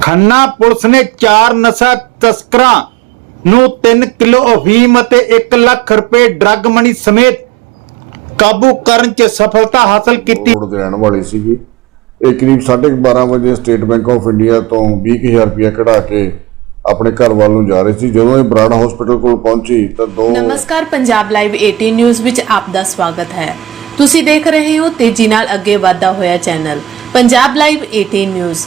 Khanna police ਨੇ ਚਾਰ ਨਸ਼ਾ ਤਸਕਰਾਂ ਨੂੰ 3 ਕਿਲੋ ਅਫੀਮ ਅਤੇ 1 ਲੱਖ ਰੁਪਏ ਡਰੱਗ ਮਨੀ ਸਮੇਤ ਕਾਬੂ ਕਰਨ 'ਚ ਸਫਲਤਾ ਹਾਸਲ ਕੀਤੀ। ਰੋਡ ਰਹਿਣ ਵਾਲੀ ਸੀਗੀ। ਇਹ ਕਰੀਬ 12:30 ਵਜੇ ਸਟੇਟ ਬੈਂਕ ਆਫ ਇੰਡੀਆ ਤੋਂ 20000 ਰੁਪਏ ਕਢਾ ਕੇ ਆਪਣੇ ਘਰ ਵੱਲ ਨੂੰ ਜਾ ਰਹੀ ਸੀ। ਜਦੋਂ ਇਹ ਬਰਾੜਾ ਹਸਪੀਟਲ ਕੋਲ ਪਹੁੰਚੀ ਤਾਂ ਦੋ ਨਮਸਕਾਰ ਪੰਜਾਬ ਲਾਈਵ 18 ਨਿਊਜ਼ ਵਿੱਚ ਆਪ ਦਾ ਸਵਾਗਤ ਹੈ। ਤੁਸੀਂ ਦੇਖ ਰਹੇ ਹੋ ਤੇਜ਼ੀ ਨਾਲ ਅੱਗੇ ਵਧਦਾ ਹੋਇਆ ਚੈਨਲ ਪੰਜਾਬ ਲਾਈਵ 18 ਨਿਊਜ਼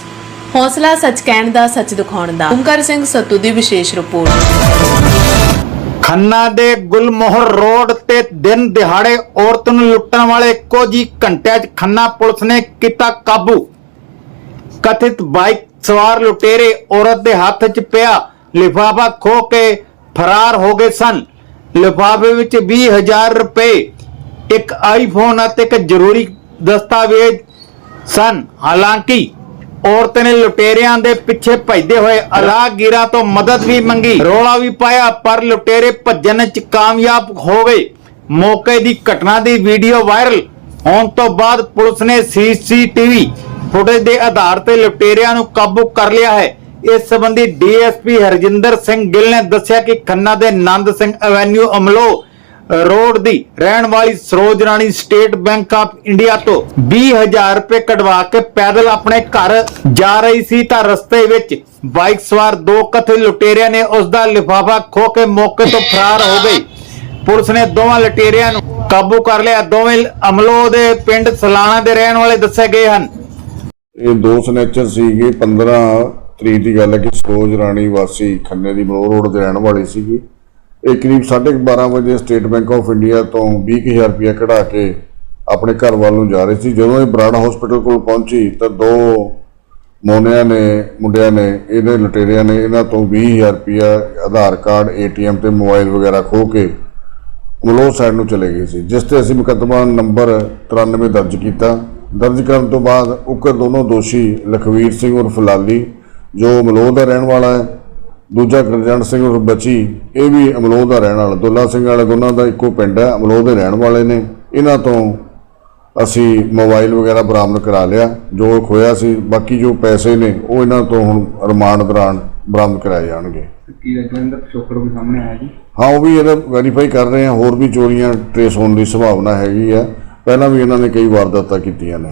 ਹੌਸਲਾ ਸੱਚ ਕਹਿਣ ਦਾ ਸੱਚ ਦਿਖਾਉਣ ਦਾ। ਓਮਕਾਰ ਸਿੰਘ ਸੱਤੂ ਦੀ ਵਿਸ਼ੇਸ਼ ਰਿਪੋਰਟ। ਖੰਨਾ ਦੇ ਗੁਲਮੋਹਰ ਰੋਡ ਤੇ ਦਿਨ ਦਿਹਾੜੇ ਔਰਤ ਨੂੰ ਲੁੱਟਣ ਵਾਲੇ ਇੱਕੋ ਜੀ ਘੰਟਿਆਂ 'ਚ ਖੰਨਾ ਪੁਲਿਸ ਨੇ ਕੀਤਾ ਕਾਬੂ। ਕਥਿਤ ਬਾਈਕ ਸਵਾਰ ਲੁਟੇਰੇ ਔਰਤ ਦੇ ਹੱਥ 'ਚ ਪਿਆ, ਲਿਫਾਫਾ ਖੋ ਕੇ ਫਰਾਰ ਹੋ ਗਏ ਸਨ। ਲਿਫਾਫੇ ਵਿੱਚ 20000 ਰੁਪਏ, ਇੱਕ ਆਈਫੋਨ ਅਤੇ ਇੱਕ ਜ਼ਰੂਰੀ ਦਸਤਾਵੇਜ਼ ਸਨ। ਹਾਲਾਂਕਿ ਔਰਤ ਨੇ ਲੁਟੇਰਿਆਂ ਦੇ ਪਿੱਛੇ ਭੱਜਦੇ ਹੋਏ ਅਲਾਗੀਰਾ ਤੋਂ ਮਦਦ ਵੀ ਮੰਗੀ। ਰੋਲਾ ਵੀ ਪਾਇਆ, ਪਰ ਲੁਟੇਰੇ ਭੱਜਣ 'ਚ ਕਾਮਯਾਬ ਹੋ ਗਏ। ਮੌਕੇ ਦੀ ਘਟਨਾ ਦੀ ਵੀਡੀਓ ਵਾਇਰਲ ਹੋਣ ਤੋਂ ਬਾਅਦ ਪੁਲਿਸ ਨੇ ਸੀਸੀਟੀਵੀ ਫੁਟੇਜ ਦੇ ਆਧਾਰ ਤੇ ਲੁਟੇਰਿਆਂ ਨੂੰ ਕਾਬੂ ਕਰ ਲਿਆ ਹੈ। ਇਸ ਸੰਬੰਧੀ ਡੀਐਸਪੀ ਹਰਜਿੰਦਰ ਸਿੰਘ ਗਿੱਲ ਨੇ ਦੱਸਿਆ ਕਿ ਖੰਨਾ ਦੇ ਨੰਦ ਸਿੰਘ ਐਵੇਨਿਊ ਅਮਲੋ ਰੋਡ ਦੀ ਰਹਿਣ ਵਾਲੀ Saroj Rani state bank of India ਤੋਂ 20000 ਰੁਪਏ ਕਢਵਾ ਕੇ ਪੈਦਲ ਆਪਣੇ ਘਰ ਜਾ ਰਹੀ ਸੀ ਤਾਂ ਰਸਤੇ ਵਿੱਚ ਬਾਈਕ ਸਵਾਰ ਦੋ ਕਥਿਤ ਲੁਟੇਰਿਆਂ ਨੇ ਉਸ ਦਾ ਲਿਫਾਫਾ ਖੋ ਕੇ ਮੌਕੇ ਤੋਂ ਫਰਾਰ ਹੋ ਗਏ। ਪੁਲਿਸ ਨੇ ਦੋਵਾਂ ਲੁਟੇਰਿਆਂ ਨੂੰ ਕਾਬੂ ਕਰ ਲਿਆ। ਦੋਵੇਂ ਅਮਲੋ ਦੇ ਪਿੰਡ ਸਲਾਣਾ ਦੇ ਰਹਿਣ ਵਾਲੇ ਦੱਸੇ ਗਏ ਹਨ। ਇਹ ਦੋ ਸਨੇਚਰ ਸੀਗੇ 15 ਤਰੀਕ ਦੀ ਗੱਲ ਹੈ ਕਿ ਸਰੋਜ ਰਾਣੀ ਵਾਸੀ ਖੰਨੇ ਦੀ ਮਲੋਹ ਰੋਡ ਦੇ ਰਹਿਣ ਵਾਲੀ ਸੀਗੀ। ਇਹ ਕਰੀਬ 12:30 ਵਜੇ ਸਟੇਟ ਬੈਂਕ ਆਫ ਇੰਡੀਆ ਤੋਂ 20000 ਰੁਪਏ ਕਢਾ ਕੇ ਆਪਣੇ ਘਰ ਵੱਲ ਨੂੰ ਜਾ ਰਹੀ ਸੀ। ਜਦੋਂ ਇਹ ਬਰਾੜ ਹਸਪੀਟਲ ਕੋਲ ਪਹੁੰਚੀ ਤਾਂ ਦੋ ਮੋਨਿਆਂ ਨੇ, ਮੁੰਡਿਆਂ ਨੇ, ਇਹਦੇ ਲੁਟੇਰਿਆਂ ਨੇ ਇਹਨਾਂ ਤੋਂ 20000 ਰੁਪਇਆ ਆਧਾਰ ਕਾਰਡ, ਏਟੀਐਮ ਤੇ ਮੋਬਾਈਲ ਵਗੈਰਾ ਖੋਹ ਕੇ ਮਲੋਹ ਸਾਈਡ ਨੂੰ ਚਲੇ ਗਏ ਸੀ, ਜਿਸ ਤੇ ਅਸੀਂ ਮੁਕੱਦਮਾ ਨੰਬਰ 93 ਦਰਜ ਕੀਤਾ। ਦਰਜ ਕਰਨ ਤੋਂ ਬਾਅਦ ਉਕਰ ਦੋਨੋਂ ਦੋਸ਼ੀ ਲਖਵੀਰ ਸਿੰਘ ਉਰਫ ਲਾਲੀ ਜੋ ਮਲੋਹ ਦਾ ਰਹਿਣ ਵਾਲਾ ਹੈ। ਦੂਜਾ ਗੁਰਜੰਟ ਸਿੰਘ ਉਰਫ ਬਚੀ ਇਹ ਵੀ ਅਮਲੋਹ ਦਾ ਰਹਿਣ ਵਾਲਾ। ਦੁੱਲਾ ਸਿੰਘ ਵਾਲੇ ਦੋਨਾਂ ਦਾ ਇੱਕੋ ਪਿੰਡ ਹੈ ਅਮਲੋਹ ਦੇ ਰਹਿਣ ਵਾਲੇ ਨੇ। ਇਹਨਾਂ ਤੋਂ ਅਸੀਂ ਮੋਬਾਈਲ ਵਗੈਰਾ ਬਰਾਮਦ ਕਰਾ ਲਿਆ ਜੋ ਖੋਇਆ ਸੀ। ਬਾਕੀ ਜੋ ਪੈਸੇ ਨੇ ਉਹ ਇਹਨਾਂ ਤੋਂ ਹੁਣ ਰਿਮਾਂਡ ਦੌਰਾਨ ਬਰਾਮਦ ਕਰਾਏ ਜਾਣਗੇ। ਕੀ ਜਲੰਧਰ ਪਿਛੋਕੜ ਵੀ ਸਾਹਮਣੇ ਆਇਆ ਜੀ? ਹਾਂ ਉਹ ਵੀ ਇਹਦਾ ਵੈਰੀਫਾਈ ਕਰ ਰਹੇ ਹਾਂ। ਹੋਰ ਵੀ ਚੋਰੀਆਂ ਟ੍ਰੇਸ ਹੋਣ ਦੀ ਸੰਭਾਵਨਾ ਹੈਗੀ ਆ ਪਹਿਲਾਂ ਵੀ ਇਹਨਾਂ ਨੇ ਕਈ ਵਾਰਦਾਤਾਂ ਕੀਤੀਆਂ ਨੇ।